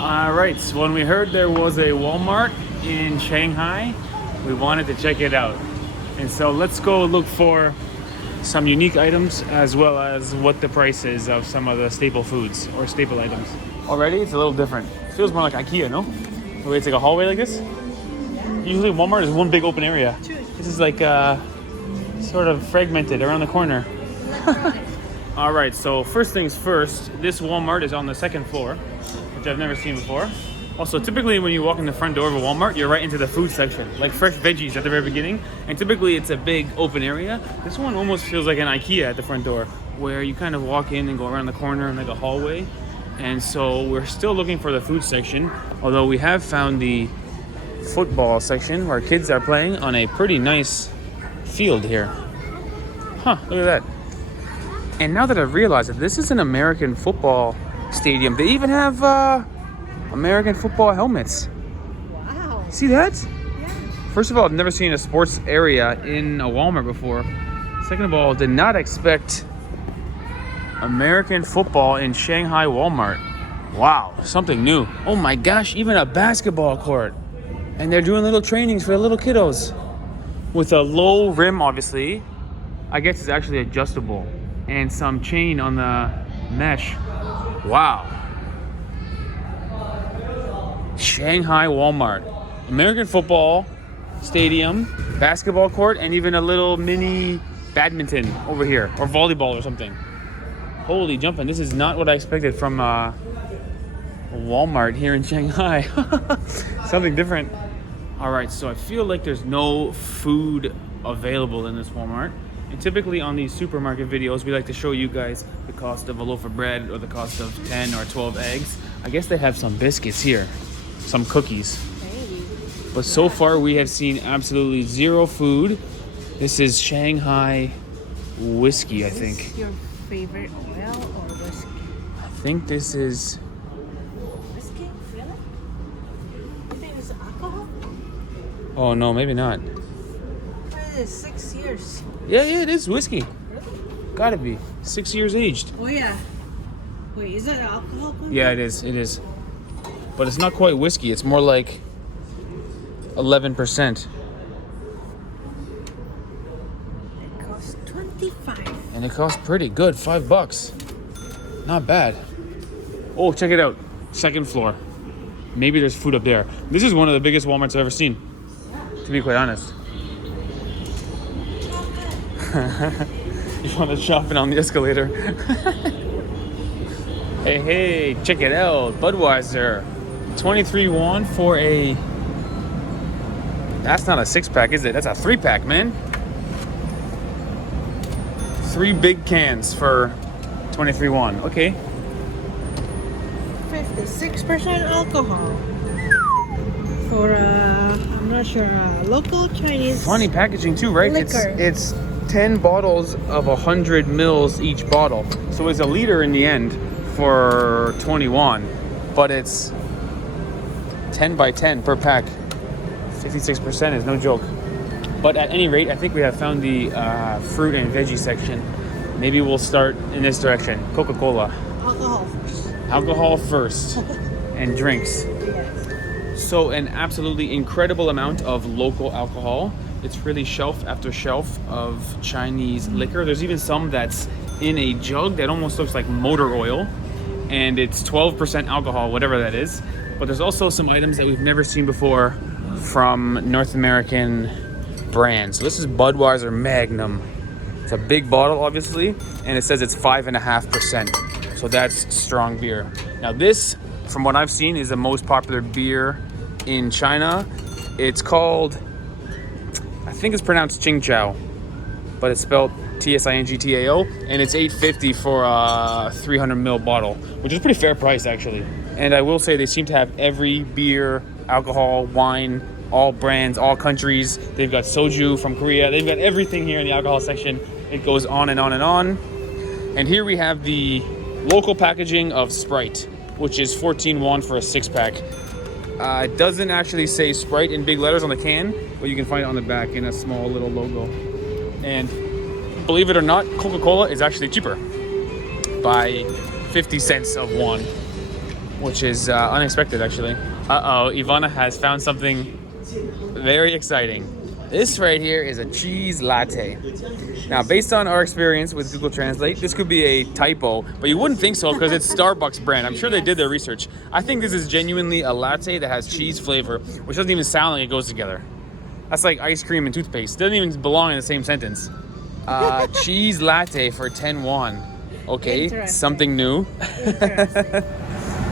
All right, so when we heard there was a Walmart in Shanghai, we wanted to check it out. And so let's go look for some unique items as well as what the price is of some of the staple foods or staple items. Already, it's a little different. It feels more like IKEA, no? The way it's like a hallway like this. Usually Walmart is one big open area. This is like sort of fragmented around the corner. All right, so first things first, this Walmart is on the second floor, which I've never seen before. Also, typically when you walk in the front door of a Walmart, you're right into the food section, like fresh veggies at the very beginning. And typically it's a big open area. This one almost feels like an IKEA at the front door, where you kind of walk in and go around the corner in like a hallway. And so we're still looking for the food section, although we have found the football section where kids are playing on a pretty nice field here. Huh, look at that. And now that I've realized that this is an American football stadium, they even have American football helmets. Wow. See that? Yeah. First of all, I've never seen a sports area in a Walmart before. Second of all, did not expect American football in Shanghai Walmart. Wow, something new. Oh my gosh, even a basketball court. And they're doing little trainings for the little kiddos. With a low rim, obviously. I guess it's actually adjustable. And some chain on the mesh. Wow. Shanghai Walmart. American football stadium, basketball court, and even a little mini badminton over here, or volleyball or something. Holy jumping, this is not what I expected from Walmart here in Shanghai. Something different. All right, so I feel like there's no food available in this Walmart. And typically on these supermarket videos, we like to show you guys the cost of a loaf of bread or the cost of 10 or 12 eggs. I guess they have some biscuits here, some cookies. Maybe. But so far we have seen absolutely zero food. This is Shanghai whiskey, I think. Is this your favorite oil or whiskey? I think this is... Whiskey? Really? You think it's alcohol? Oh no, maybe not. It is 6 years. Yeah, it is whiskey. Really? Gotta be. 6 years aged. Oh yeah. Wait, is that alcohol content? Yeah, it is. But it's not quite whiskey. It's more like 11%. It costs 25. And it costs pretty good, $5. Not bad. Oh, check it out. Second floor. Maybe there's food up there. This is one of the biggest Walmarts I've ever seen, to be quite honest. You want to shopping on the escalator? Hey, check it out. Budweiser. 23 won for a... That's not a 6-pack, is it? That's a 3-pack, man. 3 big cans for 23 won. Okay. 56% alcohol. For I'm not sure, local Chinese. Funny packaging too, right? Liquor. It's 10 bottles of 100 mils each bottle. So it's a liter in the end for 21, but it's 10 by 10 per pack. 56% is no joke. But at any rate, I think we have found the fruit and veggie section. Maybe we'll start in this direction. Coca-Cola. Alcohol first. Alcohol first. And drinks. Yes. So an absolutely incredible amount of local alcohol. It's really shelf after shelf of Chinese liquor. There's even some that's in a jug that almost looks like motor oil. And it's 12% alcohol, whatever that is. But there's also some items that we've never seen before from North American brands. So this is Budweiser Magnum. It's a big bottle, obviously, and it says it's 5.5%. So that's strong beer. Now this, from what I've seen, is the most popular beer in China. It's called, I think it's pronounced Qingchao, but it's spelled Tsingtao, and it's $8.50 for a 300 ml bottle, which is a pretty fair price actually. And I will say they seem to have every beer, alcohol, wine, all brands, all countries. They've got soju from Korea. They've got everything here in the alcohol section. It goes on and on and on. And here we have the local packaging of Sprite, which is 14 won for a 6-pack. It doesn't actually say Sprite in big letters on the can, but you can find it on the back in a small little logo. And believe it or not, Coca-Cola is actually cheaper by 50 cents of won. which is unexpected actually. Uh-oh, Ivana has found something very exciting. This right here is a cheese latte. Now, based on our experience with Google Translate, this could be a typo, but you wouldn't think so because it's Starbucks brand. I'm sure they did their research. I think this is genuinely a latte that has cheese flavor, which doesn't even sound like it goes together. That's like ice cream and toothpaste. It doesn't even belong in the same sentence. Cheese latte for 10 won. Okay, something new.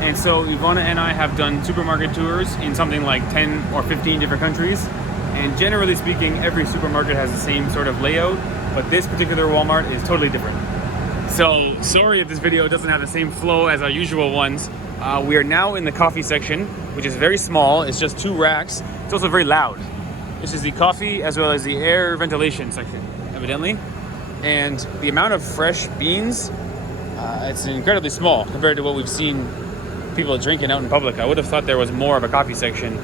And so Ivana and I have done supermarket tours in something like 10 or 15 different countries. And generally speaking, every supermarket has the same sort of layout, but this particular Walmart is totally different. So sorry if this video doesn't have the same flow as our usual ones. We are now in the coffee section, which is very small. It's just 2 racks. It's also very loud. This is the coffee as well as the air ventilation section, evidently. And the amount of fresh beans, it's incredibly small compared to what we've seen people drinking out in public. I would have thought there was more of a coffee section.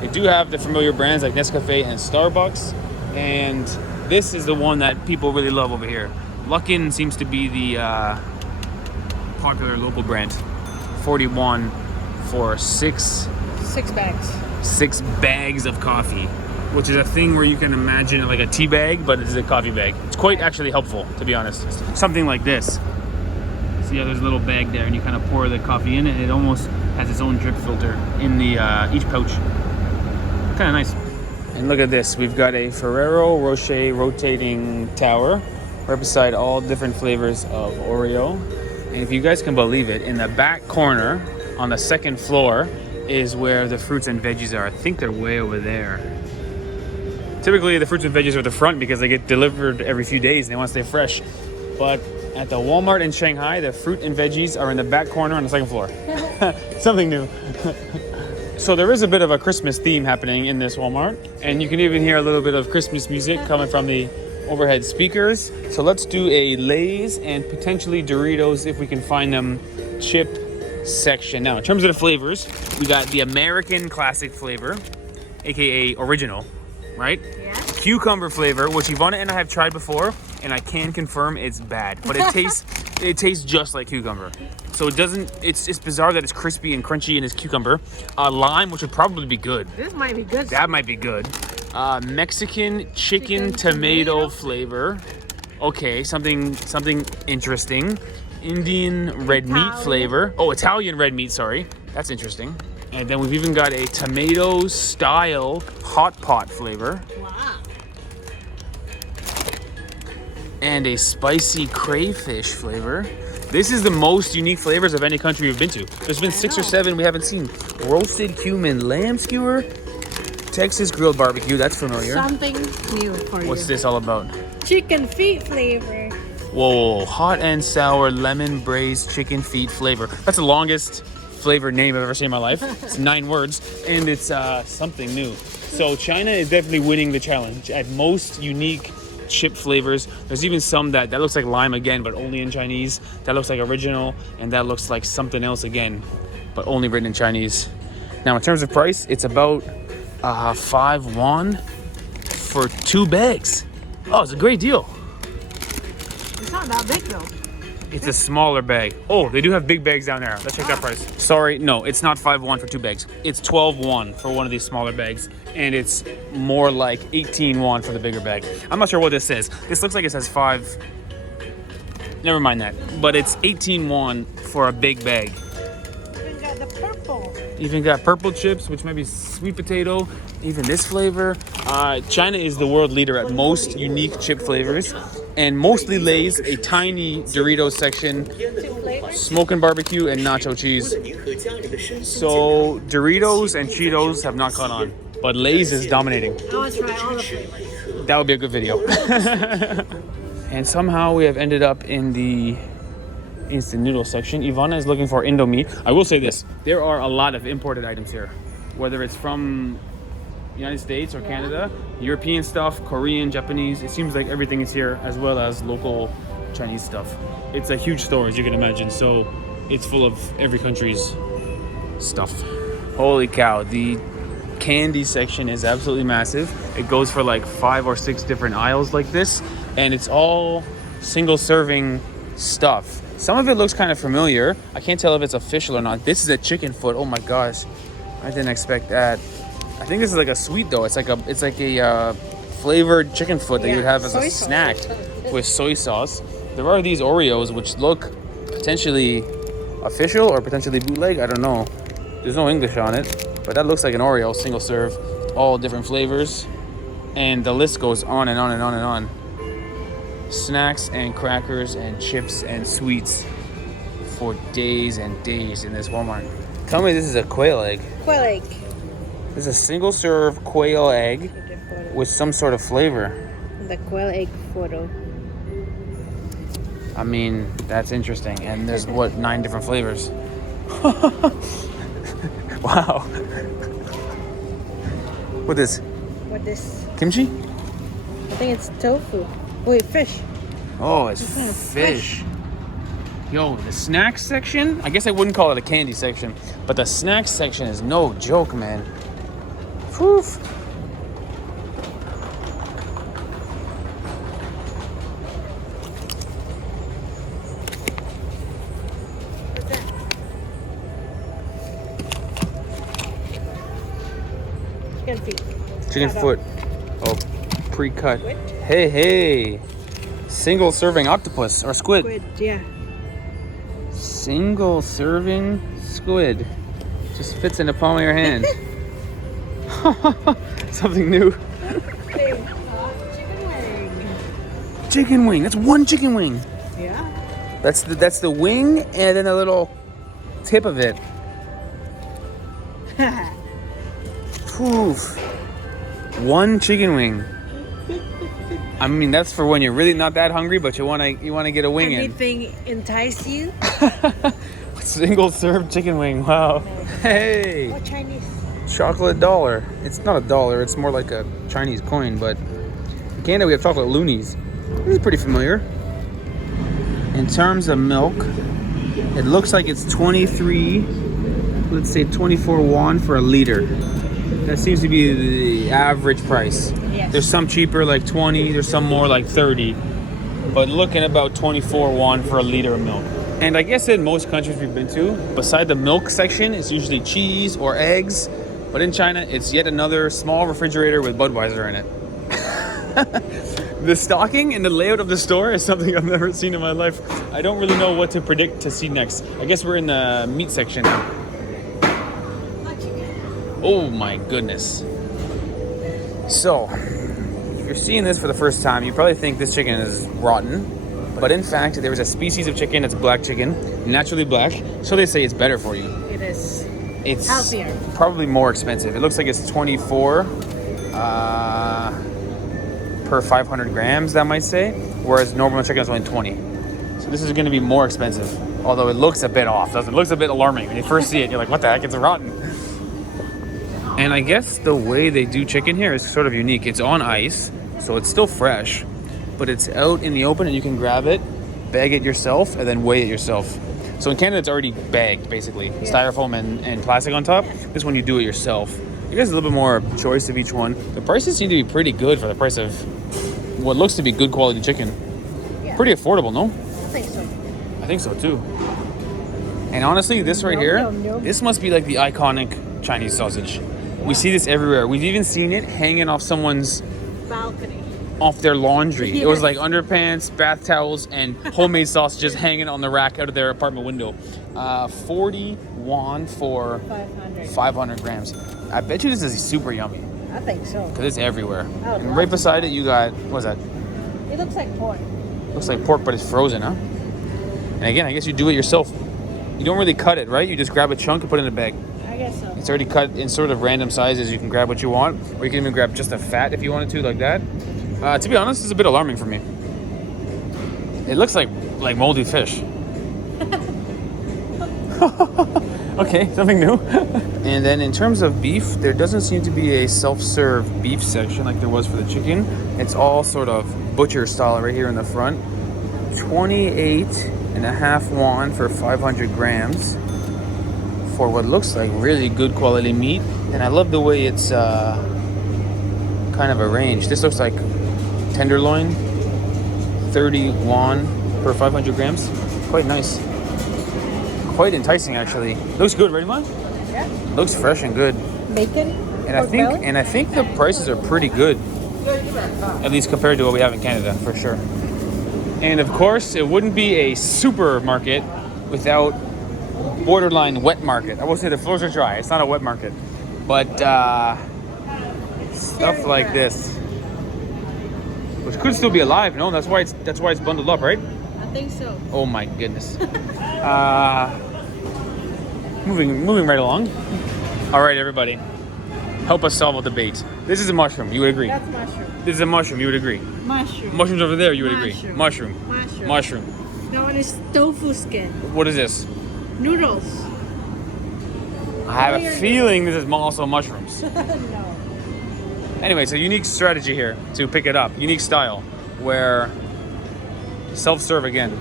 They do have the familiar brands like Nescafe and Starbucks, and this is the one that people really love over here. Luckin seems to be the popular local brand. 41 for 6 bags. 6 bags of coffee, which is a thing where you can imagine like a tea bag, but it's a coffee bag. It's quite actually helpful, to be honest. Something like this. See how there's a little bag there, and you kind of pour the coffee in it. It almost has its own drip filter in the each pouch. Kind of nice. And look at this. We've got a Ferrero Rocher rotating tower right beside all different flavors of Oreo. And if you guys can believe it, in the back corner on the 2nd floor is where the fruits and veggies are. I think they're way over there. Typically the fruits and veggies are at the front because they get delivered every few days and they want to stay fresh. But at the Walmart in Shanghai, the fruit and veggies are in the back corner on the 2nd floor. Something new. So there is a bit of a Christmas theme happening in this Walmart, and you can even hear a little bit of Christmas music coming from the overhead speakers. So let's do a Lay's and potentially Doritos if we can find them chip section. Now, in terms of the flavors, we got the American classic flavor, aka original, right? Yeah. Cucumber flavor, which Ivana and I have tried before, and I can confirm it's bad, but it tastes just like cucumber. So it doesn't, it's bizarre that it's crispy and crunchy and it's cucumber. Lime, which would probably be good. This might be good. That might be good. Mexican chicken tomato flavor. Okay, something interesting. Indian red meat flavor. Oh, Italian red meat, sorry. That's interesting. And then we've even got a tomato style hot pot flavor. Wow. And a spicy crayfish flavor. This is the most unique flavors of any country we've been to. There's been 6 or 7 we haven't seen. Roasted cumin lamb skewer, Texas grilled barbecue, that's familiar. Something new for you. What's this all about? Chicken feet flavor. Whoa, hot and sour lemon braised chicken feet flavor. That's the longest flavor name I've ever seen in my life. It's 9 words, and it's something new. So China is definitely winning the challenge at most unique chip flavors. There's even some that looks like lime again, but only in Chinese. That looks like original, and that looks like something else again, but only written in Chinese. Now, in terms of price, it's about 5 won for 2 bags. Oh, it's a great deal. It's not that big though. It's a smaller bag. Oh, they do have big bags down there. Let's check that price. Sorry, no, it's not 5 won for 2 bags. It's 12 won for one of these smaller bags, and it's more like 18 won for the bigger bag. I'm not sure what this says. This looks like it says 5. Never mind that. But it's 18 won for a big bag. Even got the purple. Even got purple chips, which might be sweet potato. Even this flavor. China is the world leader at most unique chip flavors. And mostly Lay's, a tiny Doritos section, smoking barbecue, and nacho cheese. So Doritos and Cheetos have not caught on, but Lay's is dominating. I want to try all the flavors. That would be a good video. And somehow we have ended up in the instant noodle section. Ivana is looking for Indomie. I will say this, there are a lot of imported items here, whether it's from United States or Canada, European stuff, Korean, Japanese. It seems like everything is here, as well as local Chinese stuff. It's a huge store, as you can imagine, so it's full of every country's stuff. Holy cow, the candy section is absolutely massive. It goes for like 5 or 6 different aisles like this, and it's all single serving stuff. Some of it looks kind of familiar. I can't tell if it's official or not. This is a chicken foot. Oh my gosh, I didn't expect that. I think this is like a sweet though. It's like a flavored chicken foot that you would have as a snack with soy sauce. There are these Oreos which look potentially official or potentially bootleg. I don't know. There's no English on it, but that looks like an Oreo, single serve, all different flavors, and the list goes on and on and on and on. Snacks and crackers and chips and sweets for days and days in this Walmart. Tell me this is a quail egg. Quail egg. This is a single serve quail egg with some sort of flavor. The quail egg photo. I mean, that's interesting. And there's what, 9 different flavors. Wow. What is? What this? Kimchi? I think it's tofu. Wait, fish. Oh, it's fish. Yo, the snacks section, I guess I wouldn't call it a candy section, but the snacks section is no joke, man. Whew. What's that? Chicken feet. Chicken Cut foot. up. Oh, pre-cut. Squid? Hey. Single serving octopus or squid. Squid, yeah. Single serving squid. Just fits in the palm of your hand. Something new. Chicken wing. Chicken wing. That's one chicken wing. Yeah. That's the wing and then a little tip of it. Oof. One chicken wing. I mean, that's for when you're really not that hungry, but you wanna get a wing Anything entice you? in. Single serve chicken wing. Wow. Hey. What Chinese? Chocolate dollar. It's not a dollar. It's more like a Chinese coin. But in Canada, we have chocolate loonies. This is pretty familiar. In terms of milk, it looks like it's 23. Let's say 24 won for a liter. That seems to be the average price. Yes. There's some cheaper, like 20. There's some more, like 30. But looking about 24 won for a liter of milk. And I guess in most countries we've been to, beside the milk section, it's usually cheese or eggs. But in China, it's yet another small refrigerator with Budweiser in it. The stocking and the layout of the store is something I've never seen in my life. I don't really know what to predict to see next. I guess we're in the meat section now. Oh my goodness. So, if you're seeing this for the first time, you probably think this chicken is rotten. But in fact, there is a species of chicken that's black chicken, naturally black. So they say it's better for you. It is. It's healthier. Probably more expensive. It looks like it's 24 per 500 grams, that might say. Whereas normal chicken is only 20. So this is going to be more expensive. Although it looks a bit off, doesn't it? It looks a bit alarming. When you first see it, you're like, what the heck? It's rotten. And I guess the way they do chicken here is sort of unique. It's on ice, so it's still fresh, but it's out in the open and you can grab it, bag it yourself, and then weigh it yourself. So in Canada, it's already bagged, basically. Yeah. Styrofoam and plastic on top. This one, you do it yourself. You guys have a little bit more choice of each one. The prices seem to be pretty good for the price of what looks to be good quality chicken. Yeah. Pretty affordable, no? I think so. I think so, too. And honestly, this right here, this must be like the iconic Chinese sausage. Yeah. We see this everywhere. We've even seen it hanging off someone's balcony. Off their laundry. Yes. It was like underpants, bath towels, and homemade sausages hanging on the rack out of their apartment window. 40 won for 500 grams. I bet you this is super yummy. I think so. Because it's everywhere. And right beside it, you got, what's that? It looks like pork. Looks like pork, but it's frozen, huh? And again, I guess you do it yourself. You don't really cut it, right? You just grab a chunk and put it in a bag. I guess so. It's already cut in sort of random sizes. You can grab what you want, or you can even grab just the fat if you wanted to, like that. To be honest, it's a bit alarming for me. It looks like moldy fish. Okay, something new. And then in terms of beef, there doesn't seem to be a self-serve beef section like there was for the chicken. It's all sort of butcher style right here in the front. 28.5 won for 500 grams for what looks like really good quality meat. And I love the way it's kind of arranged. This looks like tenderloin, 30 won per 500 grams. Quite nice. Quite enticing, actually. Looks good, right, Ivan? Yeah. Looks fresh and good. Bacon. And I think the prices are pretty good. At least compared to what we have in Canada, for sure. And of course, it wouldn't be a supermarket without borderline wet market. I will say the floors are dry. It's not a wet market. But stuff like this, which could still be alive, no? That's why it's bundled up, right? I think so. Oh my goodness. Moving right along. All right, everybody. Help us solve a debate. This is a mushroom. You would agree? That's mushroom. This is a mushroom. You would agree? Mushroom. Mushrooms over there. You would agree? Mushroom. Mushroom. Mushroom. That one is tofu skin. What is this? Noodles. I have a feeling this is also mushrooms. No. Anyway, it's a unique strategy here to pick it up. Unique style where self-serve again.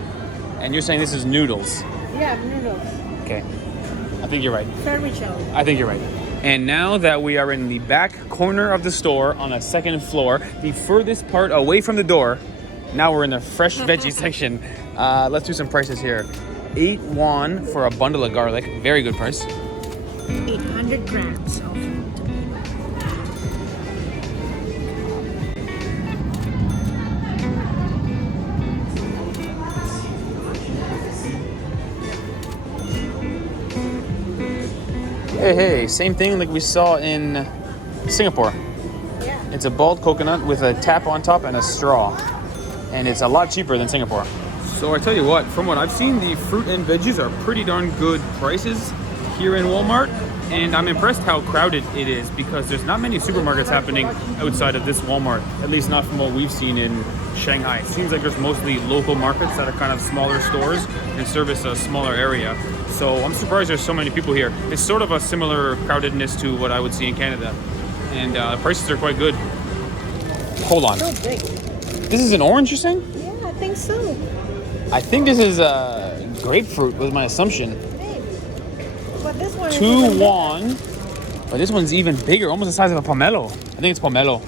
And you're saying this is noodles. Yeah, noodles. Okay. I think you're right. Vermicelli. I think you're right. And now that we are in the back corner of the store on the second floor, the furthest part away from the door, now we're in the fresh veggie section. Let's do some prices here. 8 won for a bundle of garlic. Very good price. 800 grams of tomato. Hey, same thing like we saw in Singapore. Yeah. It's a bald coconut with a tap on top and a straw. And it's a lot cheaper than Singapore. So I tell you what, from what I've seen, the fruit and veggies are pretty darn good prices here in Walmart. And I'm impressed how crowded it is because there's not many supermarkets happening outside of this Walmart, at least not from what we've seen in Shanghai. It seems like there's mostly local markets that are kind of smaller stores and service a smaller area. So I'm surprised there's so many people here. It's sort of a similar crowdedness to what I would see in Canada. And the prices are quite good. Hold on. So big. This is an orange, you're saying? Yeah, I think so. I think this is grapefruit was my assumption. Maybe. But this one is 2 won. But this one's even bigger, almost the size of a pomelo. I think it's pomelo.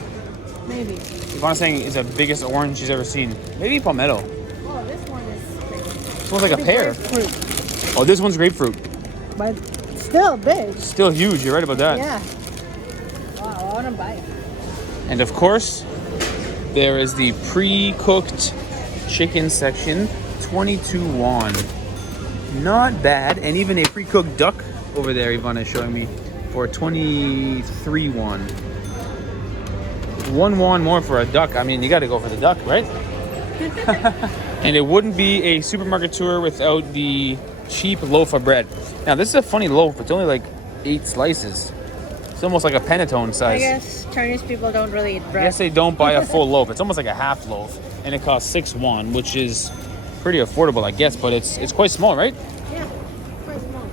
Maybe. Ivana's saying it's the biggest orange she's ever seen. Maybe pomelo. Oh, this one is big. This one's like a pear. Grapefruit. Oh, this one's grapefruit. But still big. Still huge, you're right about that. Yeah. Wow, I want to buy it. And of course, there is the pre-cooked chicken section, 22 won. Not bad. And even a pre-cooked duck over there, Ivana is showing me, for 23 won. 1 won more for a duck. I mean, you got to go for the duck, right? And it wouldn't be a supermarket tour without the cheap loaf of bread. Now, this is a funny loaf. It's only like 8 slices. It's almost like a panettone size. I guess Chinese people don't really eat I bread. guess they don't buy a full loaf. It's almost like a half loaf, and it costs 6 won, which is pretty affordable, I guess. But it's quite small, right? Yeah, quite small.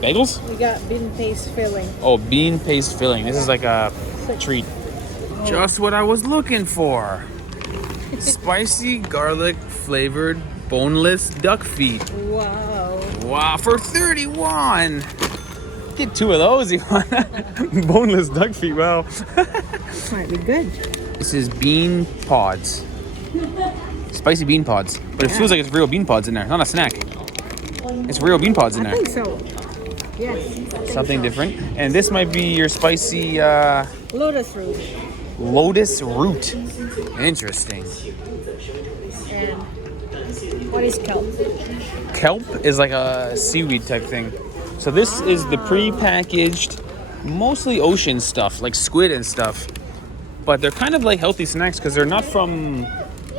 Bagels? We got bean paste filling. Oh, bean paste filling. This is like a treat. Just what I was looking for. Spicy garlic flavored boneless duck feet. Wow. Wow, for 30 won. Get 2 of those, Ivana. Boneless duck feet, wow. Might be good. This is bean pods. Spicy bean pods. But it feels like it's real bean pods in there, not a snack. It's real bean pods in I there. think so. Yes. I think Something so. different. And this might be your spicy Lotus root. lotus root. Interesting. And what is kelp? Kelp is like a seaweed type thing. So this is the pre-packaged, mostly ocean stuff, like squid and stuff. But they're kind of like healthy snacks because they're not from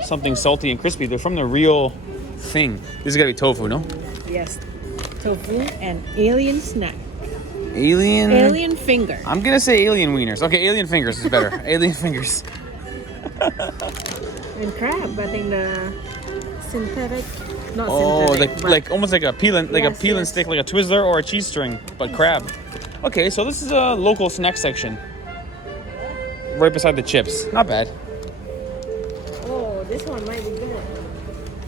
something salty and crispy. They're from the real thing. This is gotta be tofu, no? Yes. Tofu and alien snack. Alien? Alien finger. I'm gonna say alien wieners. Okay, alien fingers is better. Alien fingers. And crab. I think the synthetic. Not Oh, synthetic. like almost like a peel and Yes, peel and yes. stick, like a Twizzler or a cheese string, but crab. Okay, so this is a local snack section, right beside the chips. Not bad. Oh, this one might be good.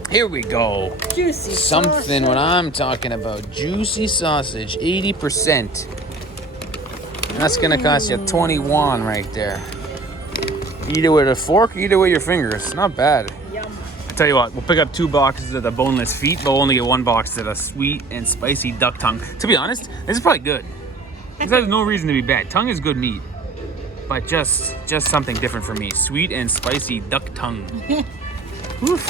Here we go. Juicy. Something what sausage. I'm talking about. Juicy sausage, 80%. And that's gonna cost you 20 won right there. Eat it with a fork, eat it with your fingers. Not bad. Yum. tell you what, we'll pick up 2 boxes of the boneless feet, but we'll only get 1 box of the sweet and spicy duck tongue. To be honest, this is probably good. This has no reason to be bad. Tongue is good meat, but just something different for me. Sweet and spicy duck tongue. Oof.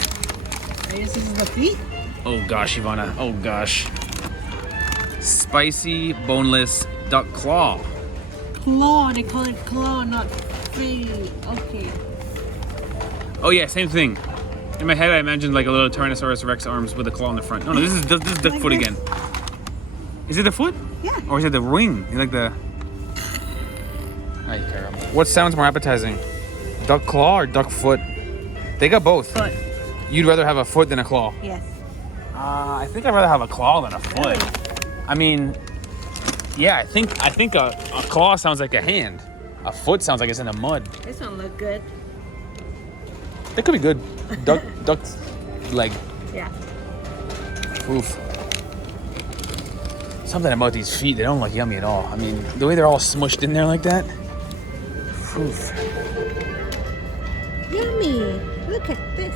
This is the feet. Oh gosh, Ivana. Oh gosh. Spicy boneless duck claw. Claw. They call it claw, not feet. Okay. Oh yeah, same thing. In my head, I imagined like a little Tyrannosaurus Rex arms with a claw in the front. No, this is duck Like foot this? again. Is it the foot? Yeah. Or is it the wing? You like the... Ay, caramba. What sounds more appetizing? Duck claw or duck foot? They got both. Foot. You'd rather have a foot than a claw? Yes. I think I'd rather have a claw than a foot. I mean, yeah, I think a claw sounds like a hand. A foot sounds like it's in the mud. This one look good. That could be good. Duck leg. Yeah. Oof. Something about these feet, they don't look yummy at all. I mean, the way they're all smushed in there like that. Oof. Yummy. Look at this.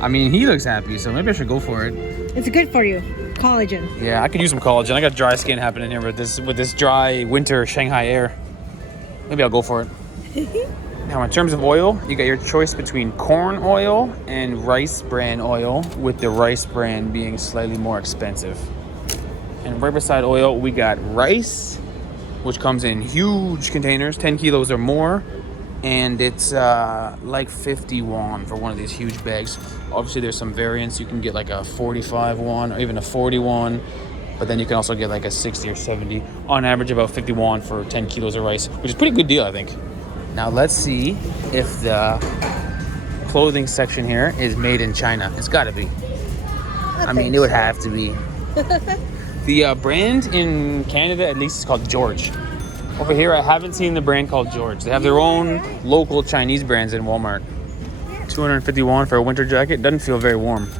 I mean, he looks happy, so maybe I should go for it. It's good for you. Collagen. Yeah, I could use some collagen. I got dry skin happening here with this dry winter Shanghai air. Maybe I'll go for it. Now, in terms of oil, you got your choice between corn oil and rice bran oil, with the rice bran being slightly more expensive. And right beside oil, we got rice, which comes in huge containers, 10 kilos or more, and it's like 50 won for one of these huge bags. Obviously, there's some variants. You can get like a 45 won or even a 40 won, but then you can also get like a 60 or 70. On average, about 50 won for 10 kilos of rice, which is a pretty good deal, I think. Now let's see if the clothing section here is made in China. It's got to be. I mean, it would have to be. The brand in Canada, at least, is called George. Over here, I haven't seen the brand called George. They have their own local Chinese brands in Walmart. 250 won for a winter jacket. Doesn't feel very warm.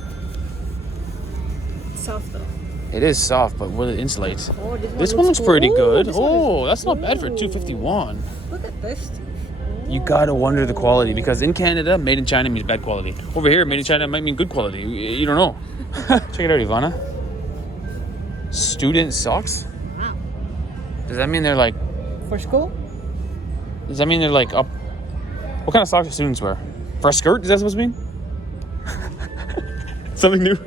Soft though. It is soft, but will it insulate? Oh, This one looks pretty good. This one is- Oh, that's not bad for 250 won. Look at this. You gotta wonder the quality, because in Canada, made in China means bad quality. Over here, made in China might mean good quality. You don't know. Check it out, Ivana. Student socks? Wow. Does that mean they're like... For school? Does that mean they're like up... What kind of socks do students wear? For a skirt? Is that supposed to mean? Something new?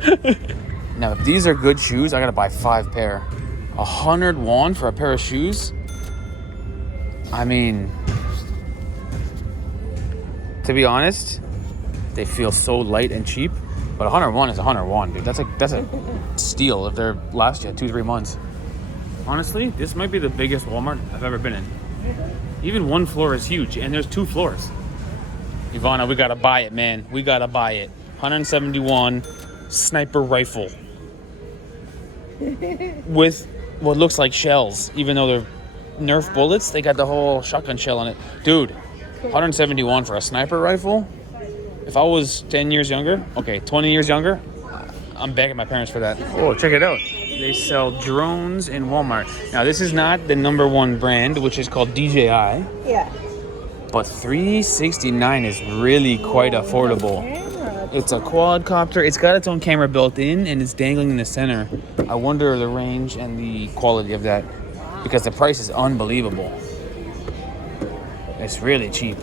Now, if these are good shoes, I gotta buy 5 pair. 100 won for a pair of shoes? I mean... To be honest, they feel so light and cheap, but 101 is 101, dude. That's a steal if they're last you 2-3 months. Honestly, this might be the biggest Walmart I've ever been in. Even one floor is huge, and there's 2 floors. Ivana, we gotta buy it, man. We gotta buy it. 171 sniper rifle with what looks like shells, even though they're Nerf bullets. They got the whole shotgun shell on it, dude. 171 for a sniper rifle. If I was 10 years younger, okay, 20 years younger, I'm begging my parents for that. Oh, check it out. They sell drones in Walmart. Now, this is not the #1 brand, which is called DJI, Yeah. but $369 is really quite affordable. Camera. It's a quadcopter. It's got its own camera built in, and it's dangling in the center. I wonder the range and the quality of that, because the price is unbelievable. It's really cheap.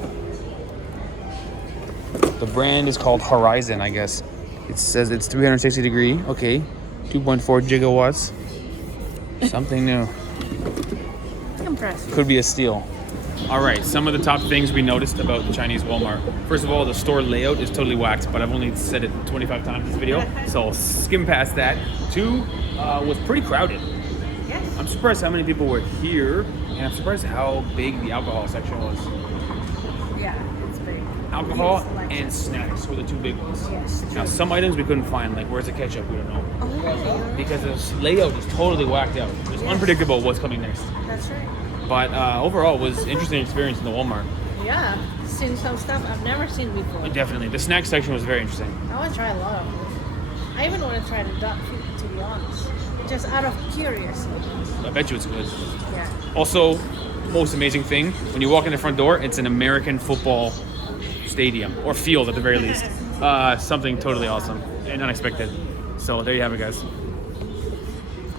The brand is called Horizon, I guess. It says it's 360 degree. Okay, 2.4 gigawatts. Something new. Impressive. Could be a steal. All right, some of the top things we noticed about the Chinese Walmart. First of all, the store layout is totally whacked, but I've only said it 25 times in this video, so I'll skim past that. 2, was pretty crowded. Yes. I'm surprised how many people were here, and I'm surprised how big the alcohol section was. Yeah, it's big. Alcohol Yes, and snacks were the 2 big ones. Yes, Now, true. some items we couldn't find, like where's the ketchup, we don't know. Oh, Because the layout is totally whacked out. It's unpredictable what's coming next. that's right. But overall, it was an interesting experience in the Walmart. Yeah, seen some stuff I've never seen before. Definitely. The snack section was very interesting. I want to try a lot of them. I even want to try the duck feet, to be honest. Just out of curiosity. I bet you it's good. Yeah. Also, most amazing thing, when you walk in the front door, it's an American football stadium or field at the very least. Something totally awesome and unexpected. So there you have it, guys.